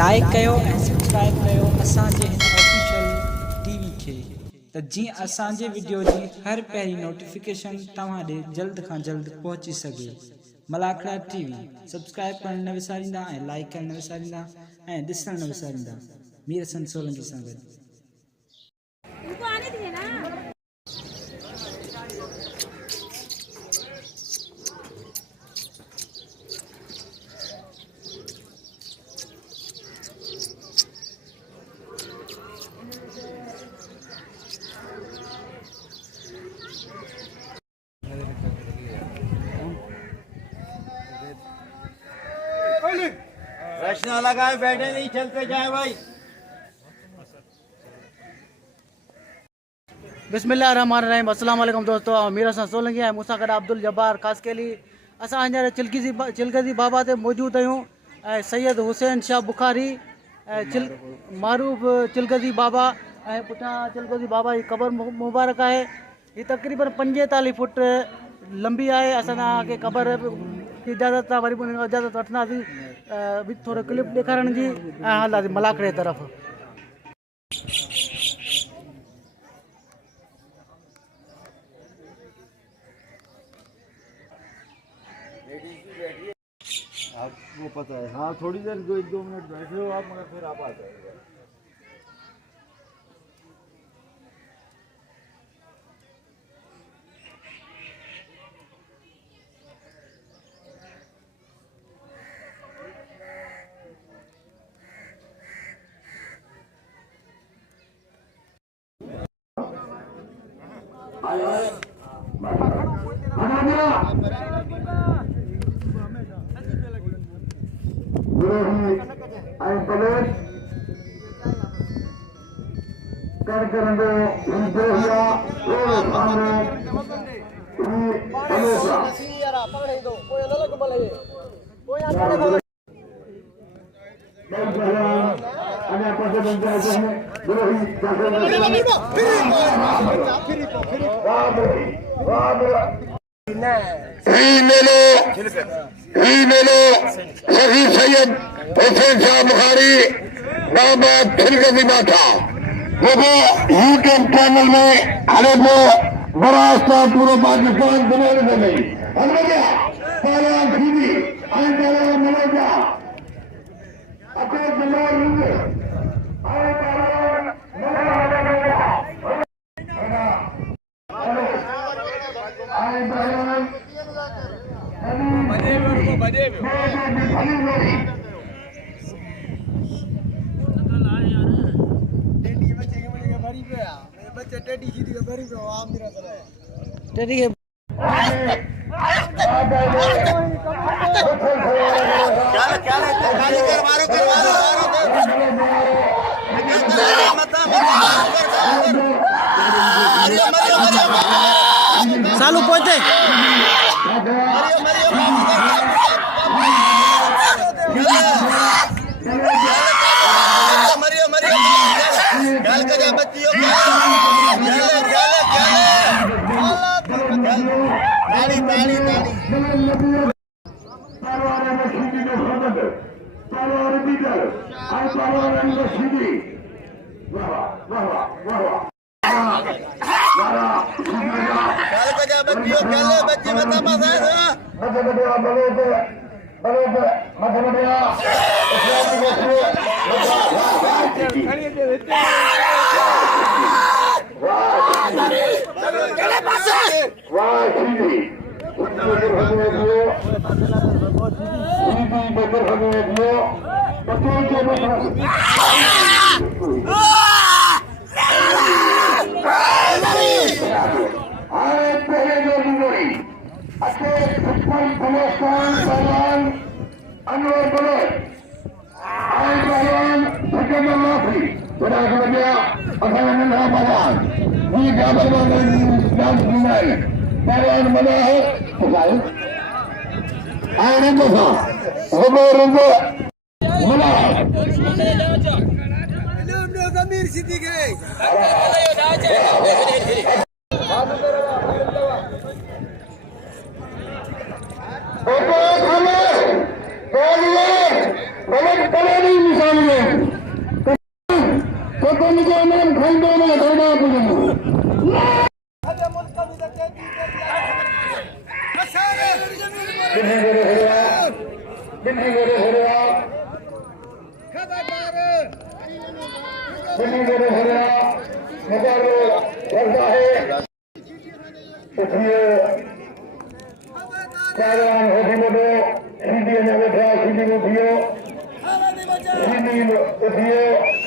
Like कयो ऐं subscribe कयो असांजे हिन ऑफिशियल टीवी खे, त जीअं असांजे वीडियो जी हर पहिरीं नोटिफिकेशन तव्हां ॾे जल्द खां जल्द पहुची सघे। मलाखड़ा टीवी सब्सक्राइब करण न विसारींदा ऐं लाइक करण न विसारींदा ऐं ॾिसण न विसारींदा। मीर हसन सोलंकी सां गॾु। रश ना लगाए, बैठे नहीं, चलते जाए भाई। बिस्मिल्लाहिर्रहमानिर्रहीम। अस्सलाम वालेकुम दोस्तों, मीर हसन सोलंकी है मूंसां गॾु अब्दुल जब्बार कासकेली। असां हींअर चिलगज़ी बाबा ते मौजूद आहियूं ऐं सैयद हुसैन शाह बुखारी मारूफ चिलगज़ी बाबा ऐं पुठियां चिलगज़ी बाबा जी क़बर मुबारक आहे। हीअ तक़रीबन 45 फुट लंबी आहे। असां तव्हांखे क़बर की इजाज़त आहे, वरी बि इजाज़त वठंदासीं थोरो क्लिप ॾेखारण जी ऐं हलंदासीं मलाखड़े तरफ़। आपको पता है, हाँ थोड़ी देर 1-2 मिनट बैठे हो आप, मगर फिर आप आ जाएंगे। सैयद हुसैन शाह बुखारी बाबा चिलगज़ी बाठा देखो यूट्यूब चैनल में हरे को बरास्ता पूरे पाकिस्तान बनाने से नहीं हमने क्या पहला सीधी आए पहला मनाया अपने जमाल लूंगे आए सालू पहुंचे बच्चे बता पास गलत कले नहीं निशान में Sendo में धोना पुजमु बिन्नी गोरे हरिया मगर करता है इसलिए कारण होती में हिंदी में बैठा हिंदी में उठियो हिंदी में उठियो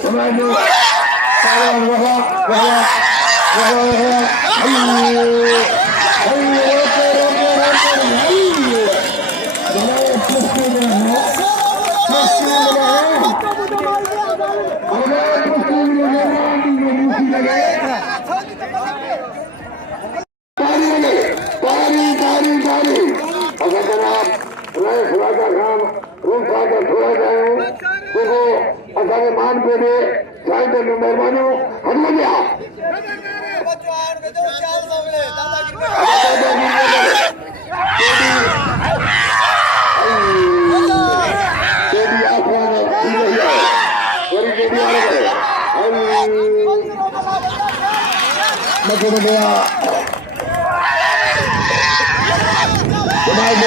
समाजो कारण वहा मान पे दे साइड में मेहरबानी हम लोग यहाँ इनाम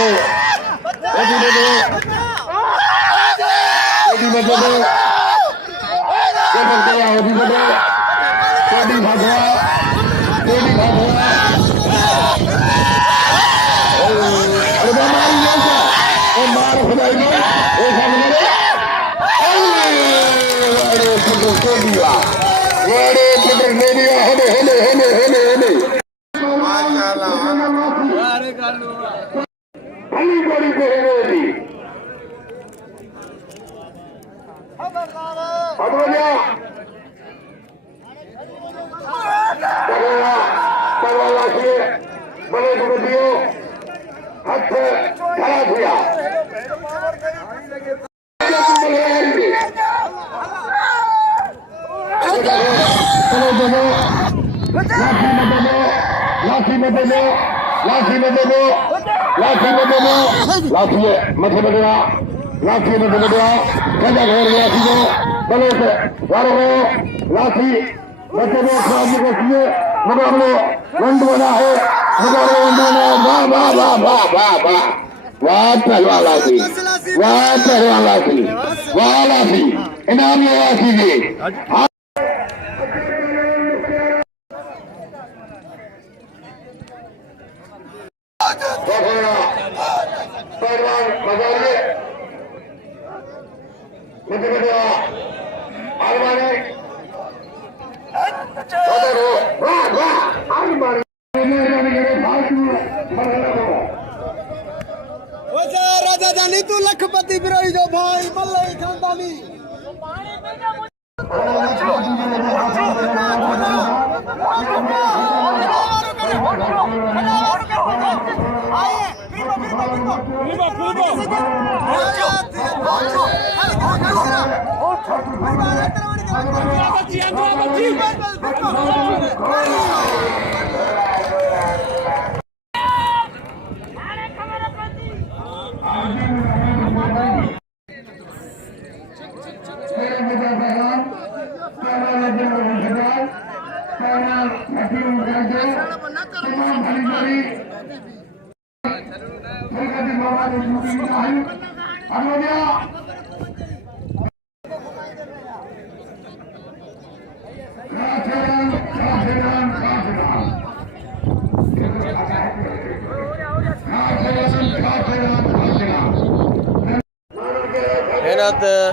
राजा तू लखपति बिरोही जो भाई मल्लई खानदानी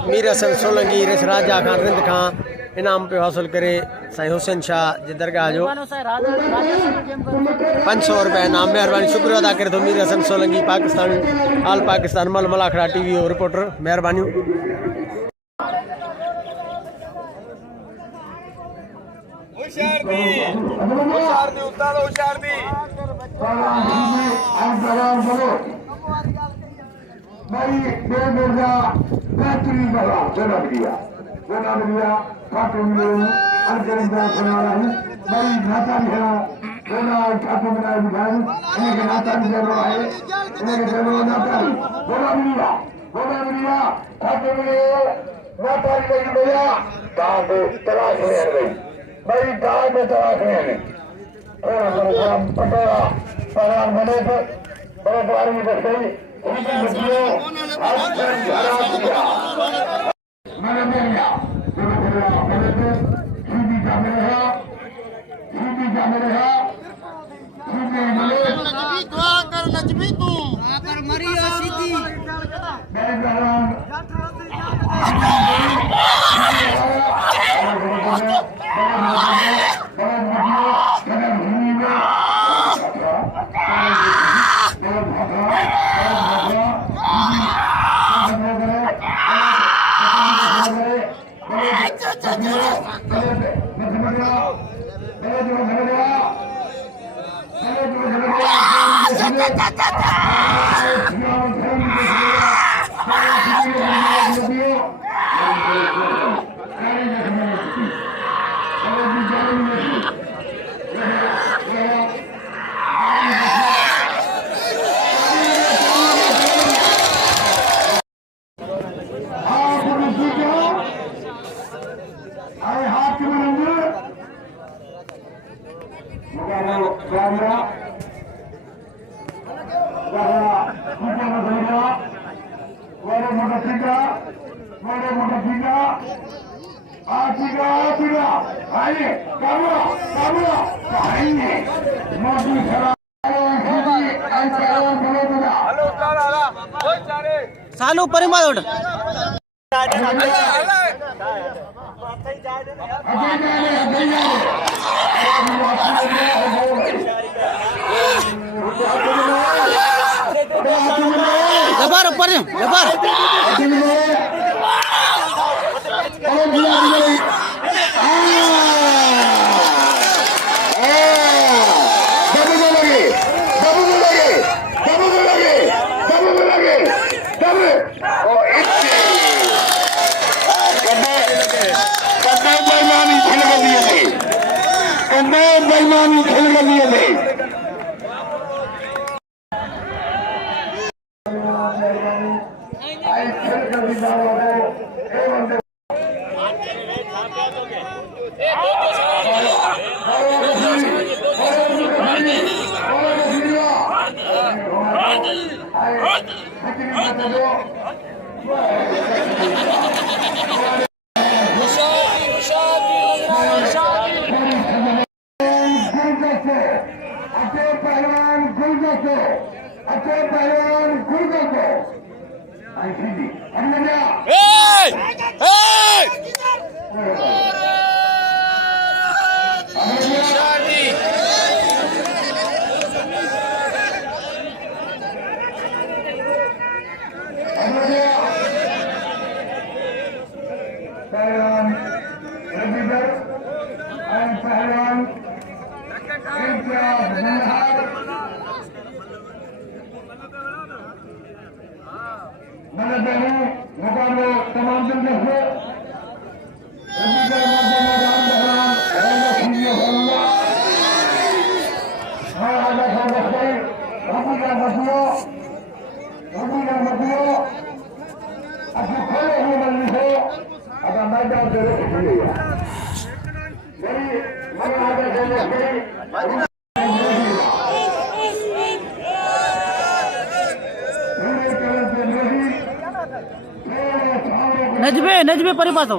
मीर हसन सोलंकी रिस राजा खां रिंद खां इनाम पे हासिल करे साईं हुसैन शाह जी दरगाह जो 500 रुपया इनाम मेहरबानी शुक्र अदा करे तो मीर हसन सोलंकी पाकिस्तान आल पाकिस्तान मल मलाखड़ा टीवी और रिपोर्टर मेहरबानी भाई दो दर्जा बेहतरीन बना जनाब दिया कार्टून में अंतरिम का सुनाना है भाई नाता भी है दोनों कार्टून बनाए दिखाए इन्हें नाता भी कर रहा है इन्हें कहना नाता बोला मिलिया खाते मिले नाता नहीं मिला दांत तलाश में है भाई दांत तलाश में है और प्रोग्राम पटोरा परान बने थे बड़े द्वार में बस गई उनकी बच्चियों मैंने मिलिया सीधी जाने रहा सीधी मिले दुआ कर नजमी तू आकर मरिया सीधी सालू परिमा lebar ऊपर lebar बेईमानी खेल गलिए में नजबे परिपातो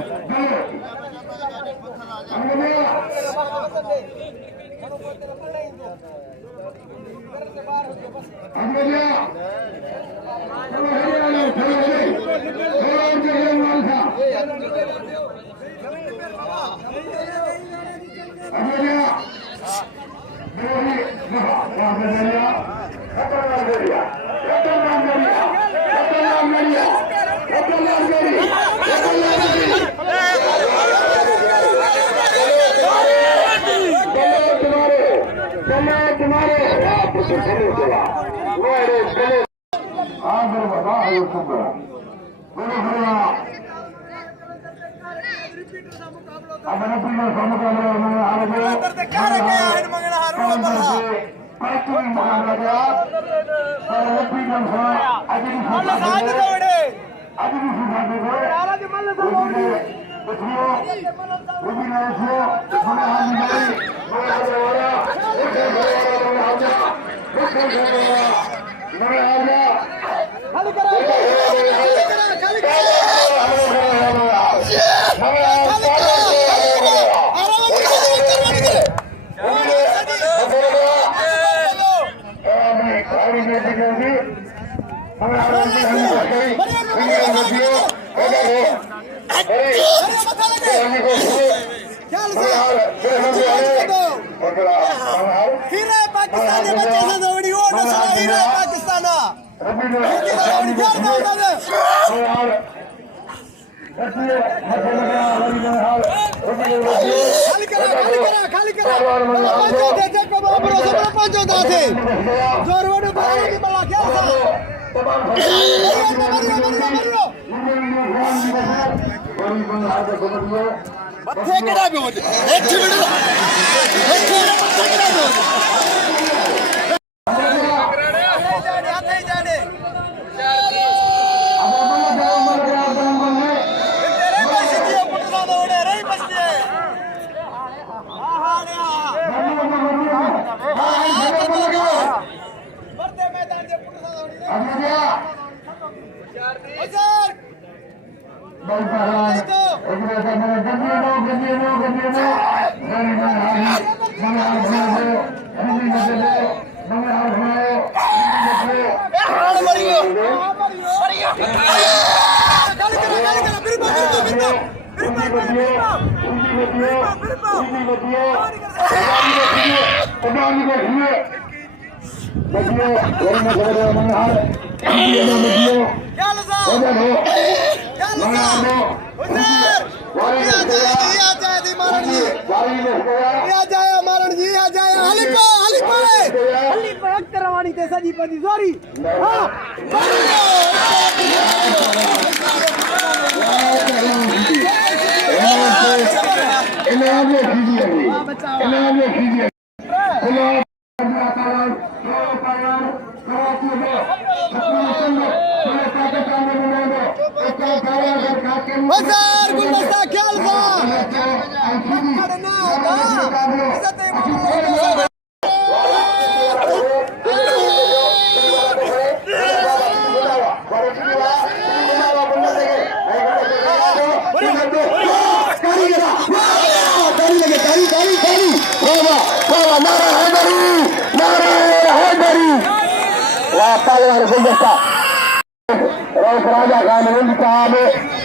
राजा खान हिंद साहब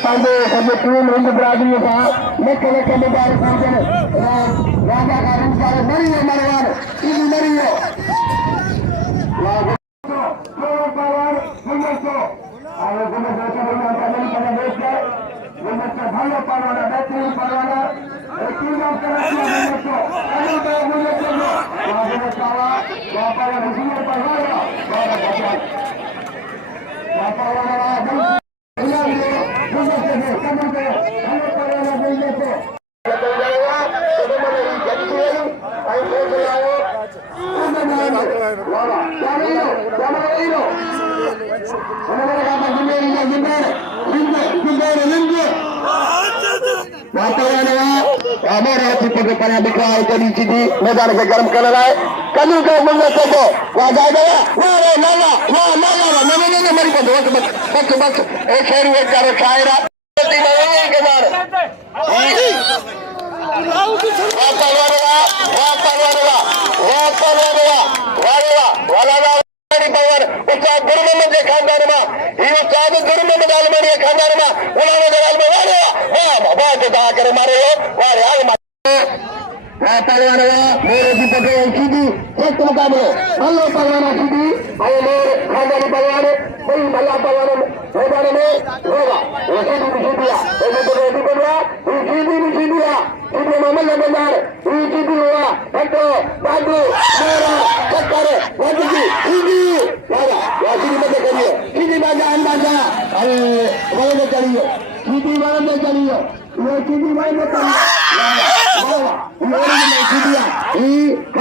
पंहिंजे टीम हिंद बिरादरी सां लख लख मुबारक हुजनि। राजा खान हिंद साहब मरी वियो मरवान मरी वियो भालो परवाना बेहतरीन परवाना मैदान खे गरम करण लाइ कॾहिं को मिलंदो थो वाह जाए गया वाह वाह लाला वाह लाला न मरी पवंदो बस बस ए शेर वे कर शायर मेरे जी पटेल सीधी एक मुकाबलो हल्लो पलवाना सीधी और मेरे खानदानी पलवान बड़ी भला पलवान मैदान में होगा वो सीधी भी सीधिया ऐसे तो रेडी बनवा ये सीधी भी सीधिया सीधी मोहम्मद नबीदार ये सीधी हुआ हटो बाजू मेरा चक्कर वाजी सीधी वाला वो सीधी मत करिए सीधी बाजा अंदाजा अरे वो मत करिए सीधी वाला मत करिए वो सीधी वाला मत करिए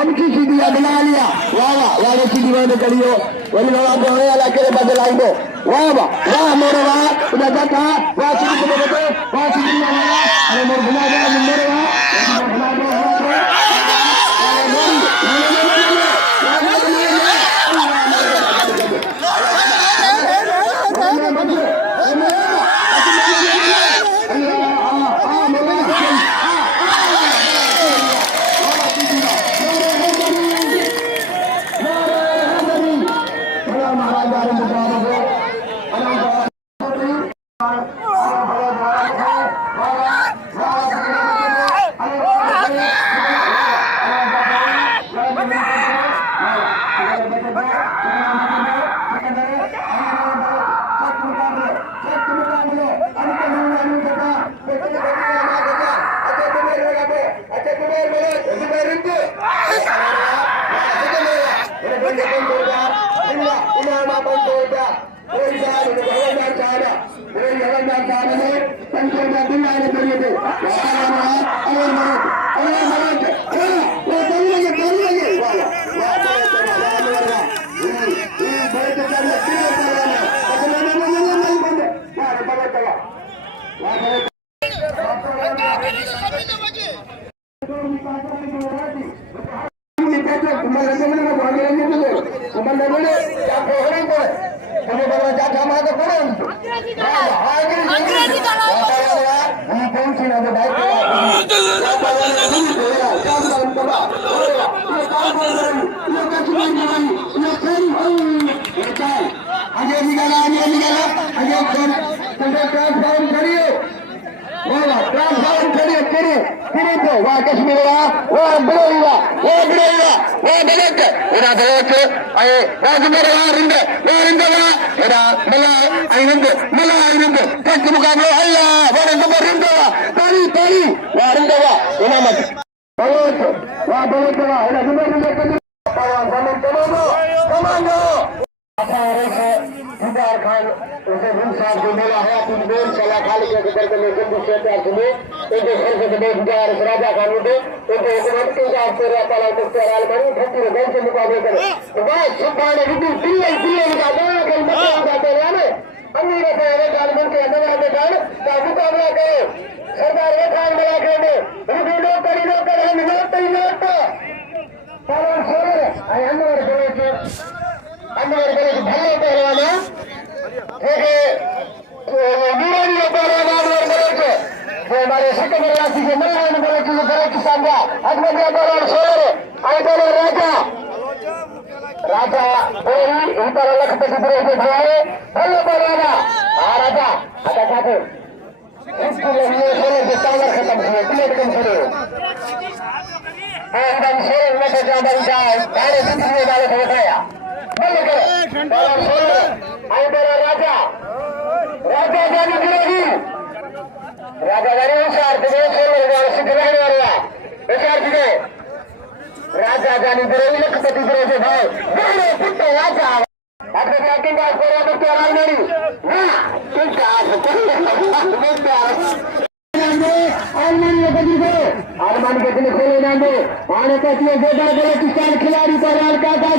धमकी सीधी बना लिया वाह वाह वाह सीधी मैंने करियो वही वाला बोले वाला के बदल आई दो वाह वाह वाह मोरे वाह उधर जाता वाह सीधी को बोले वाह सीधी वाला अरे मोर बुला दे मोरे वाह बुला दे खिलाड़ी पर काका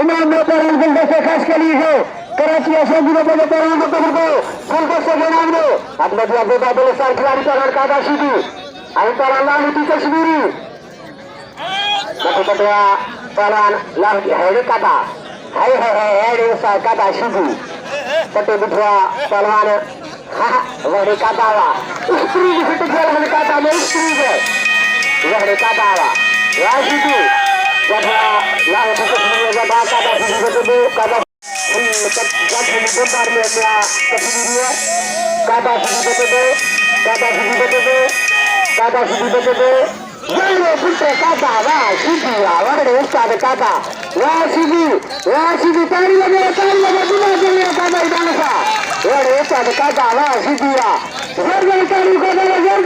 इमाम गुलदस्ते खास के लिए है कराची असेंबली में बने पर गुलदस्ते के नाम में अपने दिया बेटा बोले साल खिलाड़ी का लड़का का सीधी अंतर अल्लाह नीति कश्मीरी बटे बटे पलान लाभ है काटा है सा काटा सीधी बटे बिठवा पलवान वह काटा हुआ स्त्री की फिट खेल में काटा में स्त्री है वह काटा हुआ राजनीति जब लाभ में जब काटा सीधी को काटा काटा सीधी बचे दो पुत्र काका वाह सीधी वगड़े उस्ताद काका वाह सीधी ताली लगे बिना चले काका इधर सा वगड़े उस्ताद काका वाह सीधी जोर ताली को दे जोर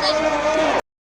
Allez,